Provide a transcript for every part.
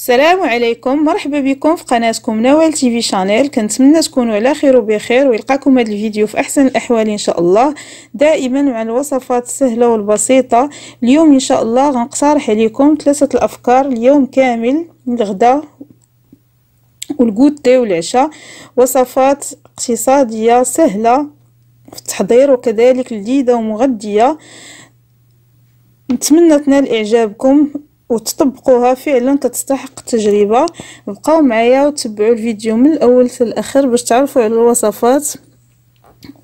السلام عليكم، مرحبا بكم في قناتكم نوال تي في شانيل. كنتمنى تكونوا على خير وبخير ويلقاكم هذا الفيديو في احسن الاحوال ان شاء الله، دائما مع الوصفات السهله والبسيطه. اليوم ان شاء الله غنقترح عليكم 3 الافكار اليوم كامل، الغداء والغوتي والعشاء. وصفات اقتصاديه سهله في التحضير وكذلك لذيذه ومغذيه. نتمنى تنال اعجابكم وتطبقوها، فعلا كتستحق التجربه. بقاو معايا وتبعوا الفيديو من الاول حتى الاخر باش تعرفوا على الوصفات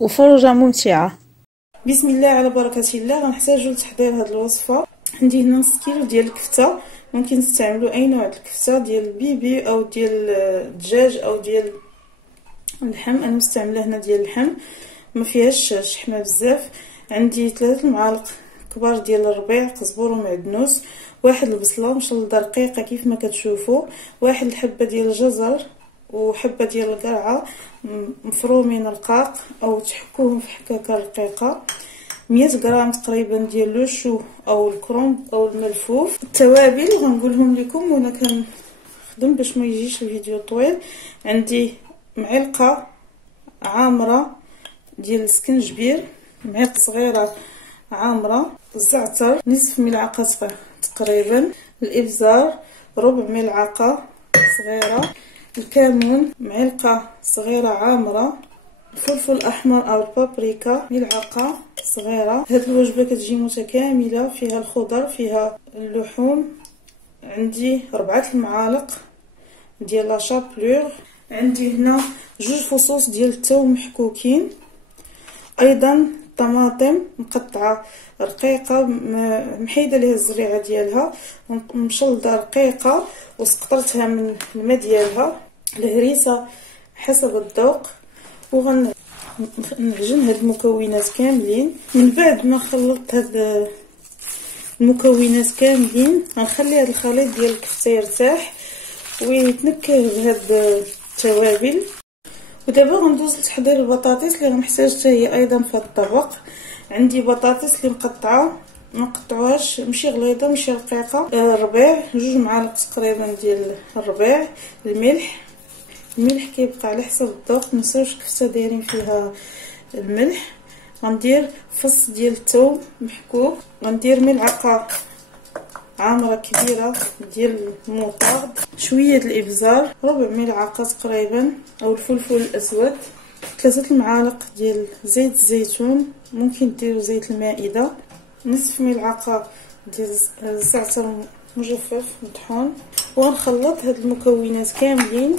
وفرجه ممتعه. بسم الله على بركه الله. غنحتاجوا لتحضير هذه الوصفه. عندي هنا نص كيلو ديال الكفته، ممكن تستعملوا اي نوع الكفته ديال البيبي او ديال الدجاج او ديال اللحم. انا مستعمله هنا ديال اللحم، ما فيهاش شحمه بزاف. عندي 3 معالق كبار ديال الربيع، قزبور ومعدنوس، 1 البصله مشلضه رقيقه كيف ما كتشوفوا، 1 الحبه ديال الجزر وحبه ديال القرعه مفرومين رقاق او تحكوهم في حكاكه رقيقه، 100 غرام تقريبا ديال لو شو او الكرومب او الملفوف. التوابل غنقولهم لكم وانا كنخدم باش ما يجيش الفيديو طويل. عندي معلقه عامره ديال السكنجبير، معلقه صغيره عامره الزعتر، نصف ملعقه تقريبا الابزار، ربع ملعقه صغيره الكمون، معلقه صغيره عامره الفلفل الاحمر او البابريكا، ملعقه صغيره. هذه الوجبه كتجي متكامله، فيها الخضر فيها اللحوم. عندي 4 المعالق ديال لا شابلور. عندي هنا 2 فصوص ديال الثوم محكوكين، ايضا طماطم مقطعه رقيقه محيده ليها الزريعه ديالها مشلضه رقيقه وسقطرتها من الماء ديالها، الهريسه حسب الذوق. وغنعجن هاد المكونات كاملين. من بعد ما خلطت هاد المكونات كاملين غنخلي هاد الخليط ديال الكفته يرتاح ويتنكه بهاد التوابل. ودابا غندوز لتحضير البطاطس اللي غنحتاج حتى هي ايضا في الطبق. عندي بطاطس اللي مقطعه، ما نقطعوهاش ماشي غليظه ماشي رقيقه. الربيع 2 معالق تقريبا ديال الربيع، الملح كيبقى على حسب الذوق، منساوش الكفته دايرين فيها الملح. غندير فص ديال الثوم محكوك، غندير ملعقه عامره كبيره ديال الموطارد، شويه الابزار، ربع ملعقه تقريبا او الفلفل الاسود، 3 المعالق ديال زيت الزيتون، ممكن ديروا زيت المائده، نصف ملعقه ديال الزعتر مجفف مطحون. ونخلط هاد المكونات كاملين.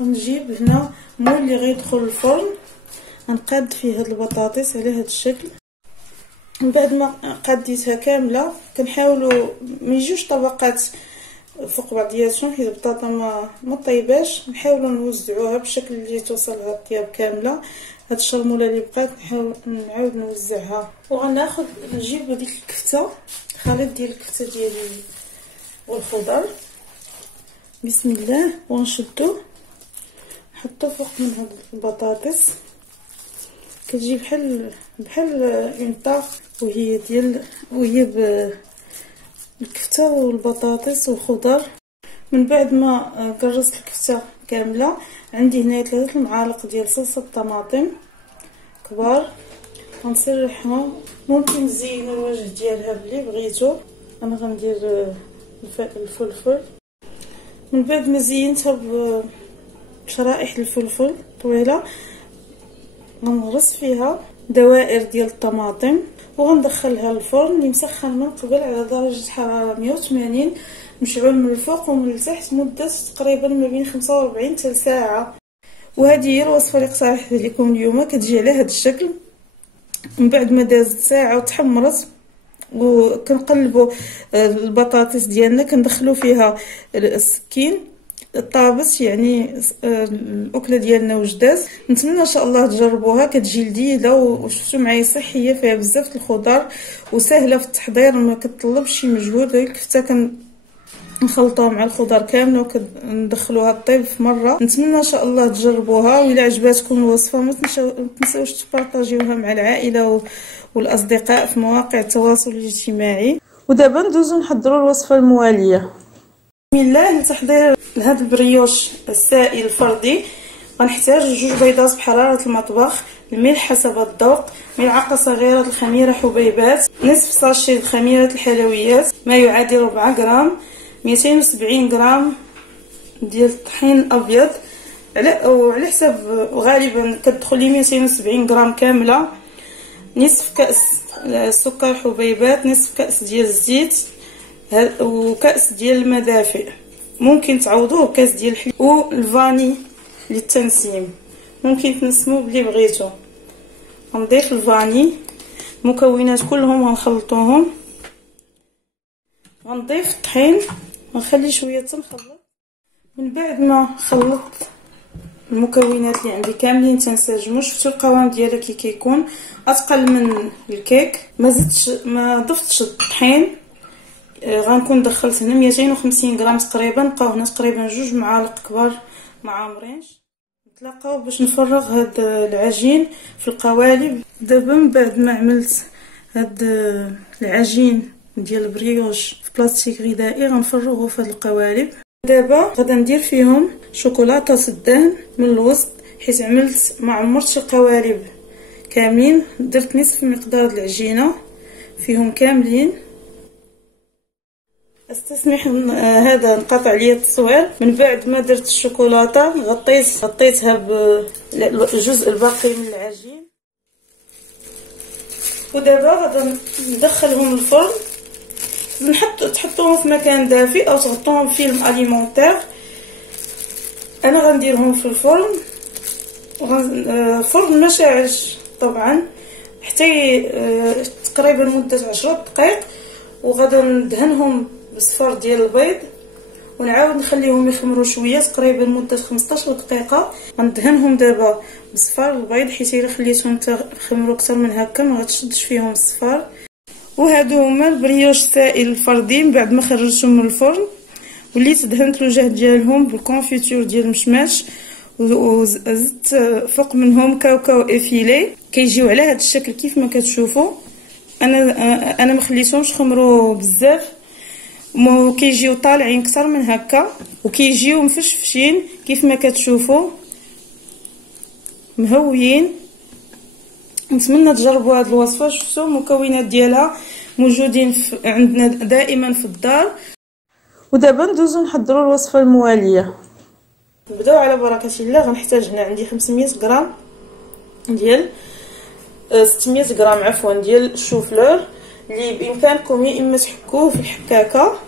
ونجيب هنا مول اللي غيدخل الفرن، غنقاد فيه هاد البطاطس على هاد الشكل. من بعد ما قاديتها كامله كنحاولوا ما يجوش طبقات فوق بعضياتهم حيت البطاطا ما طيباش، نحاولوا نوزعوها بشكل اللي توصلها الطياب كامله. هاد الشرموله اللي بقات نعاود نوزعها. وغناخذ نجيب هذيك الكفته، الخليط ديال الكفته ديالي والخضر، بسم الله، ونشدو نحطو فوق من هاد البطاطس. كتجي بحال اون طاغ وهي بالكفته والبطاطس والخضر. من بعد ما كرست الكفته كامله عندي هنا 3 المعالق ديال صلصه الطماطم كبار، غنسرحهم. ممكن تزينوا الوجه ديالها باللي بغيتو، انا غندير الفلفل. من بعد ما زينتها بشرائح الفلفل طويله غنغرس فيها دوائر ديال الطماطم وغندخلها للفرن اللي مسخن من قبل على درجه حراره 180، مشعول من الفوق ومن التحت مده تقريبا ما بين 45 حتى ساعه. وهذه هي الوصفه اللي اقترحتها لكم اليوم، كتجي على هذا الشكل. من بعد ما دازت ساعه وتحمرت وكنقلبوا البطاطس ديالنا، كندخلوا فيها السكين طابت، يعني الاكله ديالنا وجدات. نتمنى ان شاء الله تجربوها، كتجي لذيذه وشفتوا معايا صحيه، فيها بزاف الخضر وسهله في التحضير، ما كتطلبش شي مجهود. الكفته كنخلطوها مع الخضر كامله وكندخلوها طيب في مره. نتمنى ان شاء الله تجربوها، والى عجباتكم الوصفه ما تنساوش تبارطاجيوها مع العائله والاصدقاء في مواقع التواصل الاجتماعي. ودابا ندوزو نحضروا الوصفه المواليه. بسم الله. لتحضير لهذا البريوش السائل الفردي غنحتاج 2 بيضات بحرارة المطبخ، الملح حسب الذوق، ملعقة صغيرة الخميرة حبيبات، نصف ساشي خميرة الحلويات ما يعادل 4 غرام، 270 غرام ديال الطحين الابيض وعلى حساب غالبا كتدخل لي 270 غرام كامله، نصف كاس السكر حبيبات، نصف كاس ديال الزيت وكاس ديال المدافئ، ممكن تعوضوه بكاس ديال الحليب، والفاني للتنسيم ممكن تنسموه بلي بغيتو. غنضيف الفاني، المكونات كلهم غنخلطوهم، غنضيف الطحين ونخلي شويه تنخلط. من بعد ما خلطت المكونات اللي عندي كاملين تنسجموا، شفتوا القوام ديالها كي كيكون اتقل من الكيك. ما ضفتش الطحين، غنكون دخلت هنا 250 غرام تقريبا، بقاو هنا تقريبا 2 معالق كبار ما عامرينش. نتلاقاو باش نفرغ هاد العجين في القوالب. دابا من بعد ما عملت هاد العجين ديال البريوش في بلاستيك غذائي غنفرغوه في هاد القوالب. دابا غادا ندير فيهم شوكولاته الدهن من الوسط، حيت عملت ما عمرتش القوالب كاملين، درت نصف مقدار العجينه فيهم كاملين. استسمح هذا انقطع لي التصوير. من بعد ما درت الشوكولاته غطيتها بالجزء الباقي من العجين، ودابا غادا ندخلهم الفرن. تحطوهم في مكان دافئ او تغطوهم بفيلم اليمونتير. انا غنديرهم في الفرن، فرن مشاعش طبعا حتى تقريبا مده 10 دقائق، وغادا ندهنهم بصفار ديال البيض ونعاود نخليهم يخمروا شويه تقريبا مده 15 دقيقه. غندهنهم دابا بصفار البيض حيت الا خليتهم يخمروا اكثر من هكا ما غتشدش فيهم الصفار. وهادو هما البريوش السائل الفردي. من بعد ما خرجتهم من الفرن وليت دهنت الوجه ديالهم بالكونفيتور ديال المشماش، وزدت فوق منهم كاوكاو افيلي. كيجيو على هذا الشكل كيف ما كتشوفوا. انا ما خليتهمش خمروا بزاف، كيجيو طالعين اكثر من هكا وكيجيو مفشفشين كيف ما كتشوفوا مهويين. نتمنى تجربوا هذه الوصفه. شفتوا المكونات ديالها موجودين عندنا دائما في الدار. ودابا ندوزو نحضروا الوصفه المواليه. نبداو على بركه الله. غنحتاج هنا عندي 500 غرام ديال 600 غرام عفوا ديال الشوفلور، اللي بامكانكم يا اما تحكوه في الحكاكه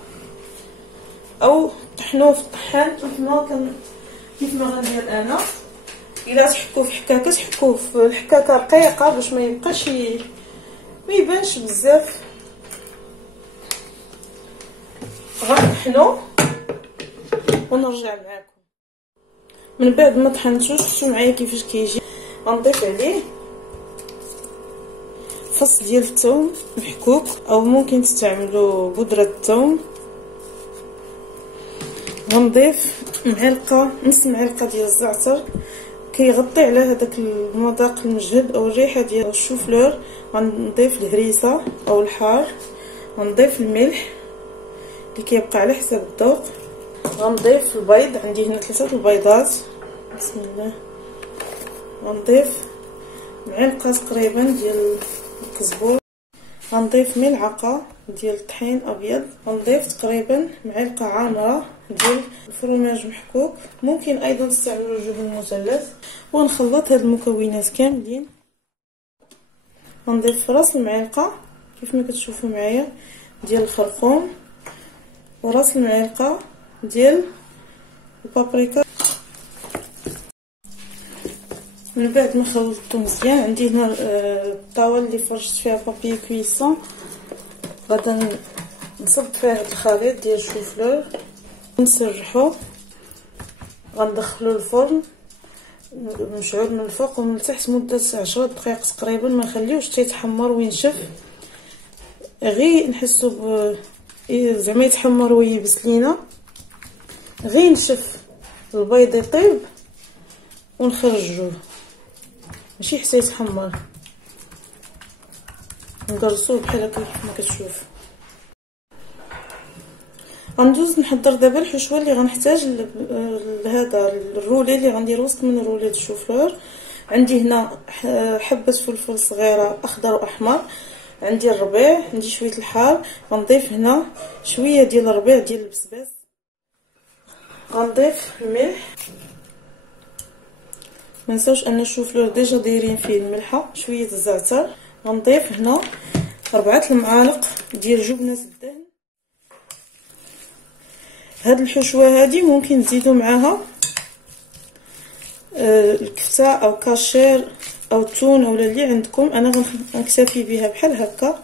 او طحنوه في الطحان كيف ما غندير انا. الا تحكوه في حكاكه تحكوه في الحكاكه رقيقه باش ما يبقاش ما يبانش بزاف. غنطحنو ونرجع معاكم. من بعد ما طحنتو شفتوا معايا كيفاش كيجي. غنضيف عليه فص ديال الثوم محكوك او ممكن تستعملوا بودره الثوم. غنضيف نص معلقه ديال الزعتر كيغطي على هذاك المذاق المجهد او الريحه ديال الشوفلور. غنضيف الهريسه او الحار، غنضيف الملح اللي كيبقى على حساب الذوق. غنضيف البيض، عندي هنا 3 البيضات. بسم الله. غنضيف معلقه تقريبا ديال الكزبور، غنضيف ملعقه ديال الطحين ابيض، غنضيف تقريبا معلقه عامره ديال الفرماج محكوك، ممكن ايضا تستعملوا الجبن المثلث. ونخلط هاد المكونات كاملين. غنضيف راس المعلقه كيف ما كتشوفوا معايا ديال الخرقوم، وراس المعلقه ديال البابريكا. من بعد ما خلطته مزيان عندي هنا الطاوله اللي فرشت فيها بابي كويسون. غادا نصب فيها هاد الخليط ديال الشوفلور ونسرحو. غندخلو الفرن مشعول من الفوق ومن التحت مده 10 دقائق تقريبا. ما نخليوش تيتحمر وينشف، غير نحسو زعما يتحمر ويبس لينا، غير نشف البيض يطيب ونخرجوه، ماشي حتى يتحمر. نقرصوه بحال هكا كيف ما كتشوف. غندوز نحضر دابا الحشوه اللي غنحتاج لهذا الرولي اللي غندير وسط من رولي الشوفلور. عندي هنا حبه فلفل صغيره اخضر واحمر، عندي الربيع، عندي شويه الحار، غنضيف هنا شويه ديال الربيع ديال البسباس، غنضيف الملح، منساوش ان الشوفلور ديجا دايرين فيه الملحه، شويه الزعتر، غنضيف هنا 4 المعالق ديال جبنه الدهن. هاد الحشوه هادي ممكن تزيدوا معاها الكفته او كاشير او التون اولا اللي عندكم، انا غنكتفي بها بحال هكا.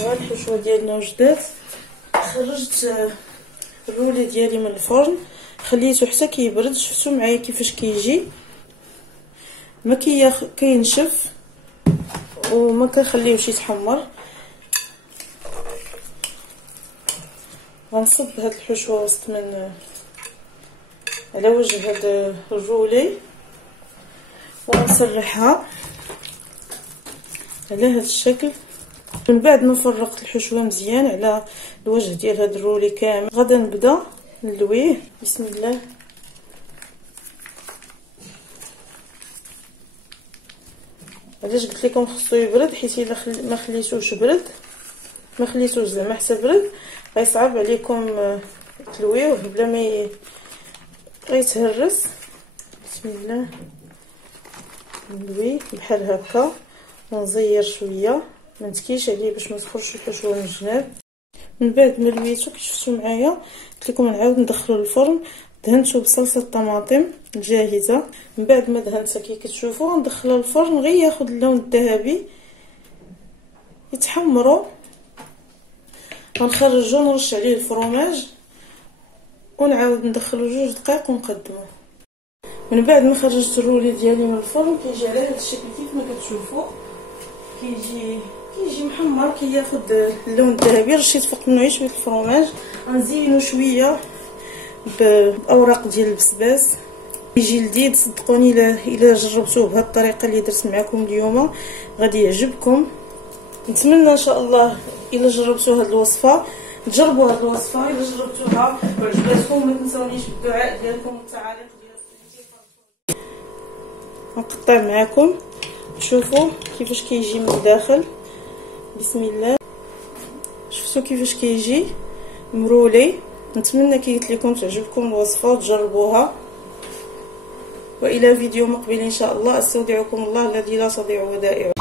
هاد الحشوه ديالنا وجدات. خرجت الرولي ديالي من الفرن، خليته حتى كيبرد. شفتوا معايا كيفاش كيجي، ما كينشف وما كنخليوش يتحمر. غنصب هاد الحشوه وسط من على وجه هاد الرولي ونسرحها على هاد الشكل. من بعد ما فرقت الحشوه مزيان على الوجه ديال هاد الرولي كامل، غادا نبدا نلويه. بسم الله. علاش قلت لكم خصو يبرد؟ حيت الا ما خليتوش برد، ما خليتوش زعما حتى برد، غيصعب عليكم تلويوه بلا ما غيتهرس. بسم الله. نلويه بحال هكا ونزير شويه، ما نتكيش عليه باش ما تخرجش الحشوه من الجناب. من بعد ما لويتو كي شفتوا معايا قلت لكم نعاود ندخلو للفرن. دهنتو بصلصه الطماطم جاهزه. من بعد ما دهنتها كي كتشوفوا غندخلها للفرن غير ياخذ اللون الذهبي يتحمروا. غنخرجو نرش عليه الفرماج ونعاود ندخلو 2 دقائق ونقدموه. من بعد ما خرجت الرولي ديالي من الفرن كيجي على هذا الشكل كيف ما كتشوفوا، كيجي محمر، كياخذ اللون الذهبي. رشيت فوق منه شويه الفرماج، غنزينو شويه باوراق ديال البسباس. يجي لذيذ صدقوني. الا جربتوه بهذه الطريقه اللي درت معكم اليوم غادي يعجبكم. نتمنى ان شاء الله الا جربتوا هذه الوصفه تجربوا هذه الوصفه. الا جربتوها وعجبتكم ما تنساونيش بالدعاء ديالكم والتعاليق ديالكم. نقطع معكم شوفوا كيفاش كيجي من الداخل. بسم الله. شفتوا كيفاش كيجي مرولي. نتمنى كي قلت لكم تعجبكم الوصفه وتجربوها. والى فيديو مقبل ان شاء الله. استودعكم الله الذي لا تضيع ودائعه.